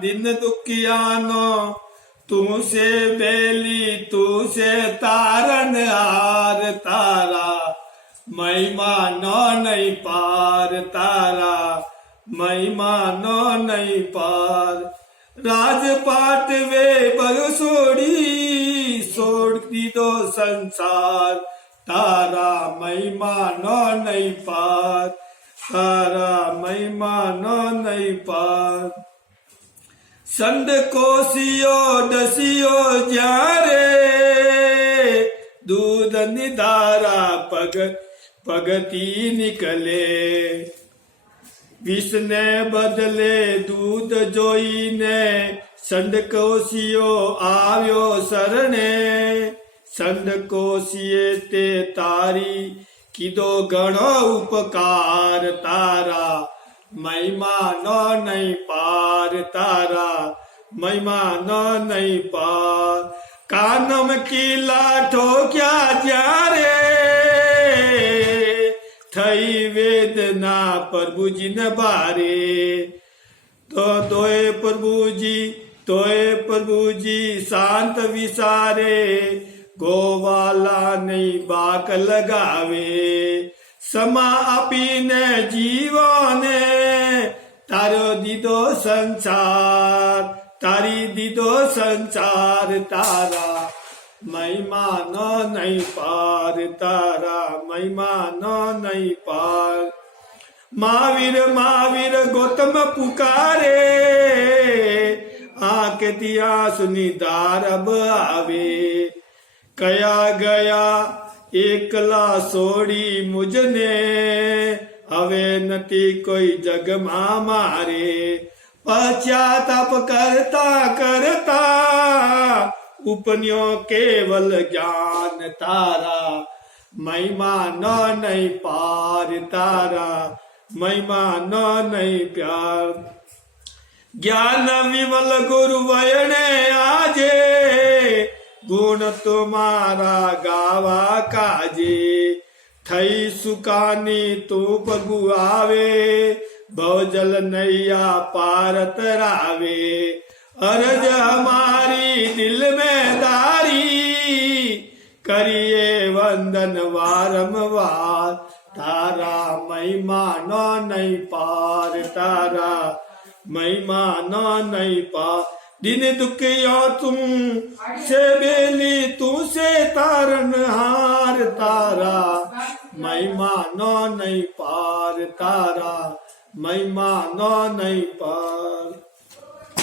दिन दुखियानो तू से बेली तू से तारन हार तारा महिमा नो नहीं पार तारा महिमा नो नहीं पार राजपाट वे सोड़ दीदो संसार तारा महिमा नो नहीं पार तारा महिमा नो नहीं पार संड कोसियो डसियो जारे दूध निधारा पगती निकले विषने बदले दूध जोईने संड कोसियो आव्यो सरणे संड कोसिए ते तारी कीधो घणो उपकार तारा महिमा नो नहीं पार तारा महिमा नो नहीं पार कानम कीला ठोक्या जारे थई वेदना प्रभुजी ने बारे तो तोय प्रभुजी शांत विसारे गोवाला नहीं बाक लगावे समा आपीने जीवने तारो दीदो संसार तारी दीदो संसार तारा महिमा नो नहीं पार तारा महिमा नो नहीं पार महावीर गौतम पुकारे आके दिया सुनी दार अब आवे कया गया एकला सोड़ी मुझने हवे नती कोई जग मारे पश्चाताप करता करता उपन्यो केवल ज्ञान तारा महिमा न नहीं पार तारा महिमा न नहीं प्यार ज्ञान विमल गुरु वयने आजे गुण तुम्हारा गावा काजे थई सुकानी तू प्रभु आवे भवजल नैया पारत रावे अरज हमारी दिल में दारी करिए वंदन वारंवार तारा महिमा नो नहीं पार तारा महिमा नो नहीं पार दिन दुखिया तुम से बेली तू से तारन हार तारा महिमा नो नहीं पार तारा महिमा नो नहीं पार।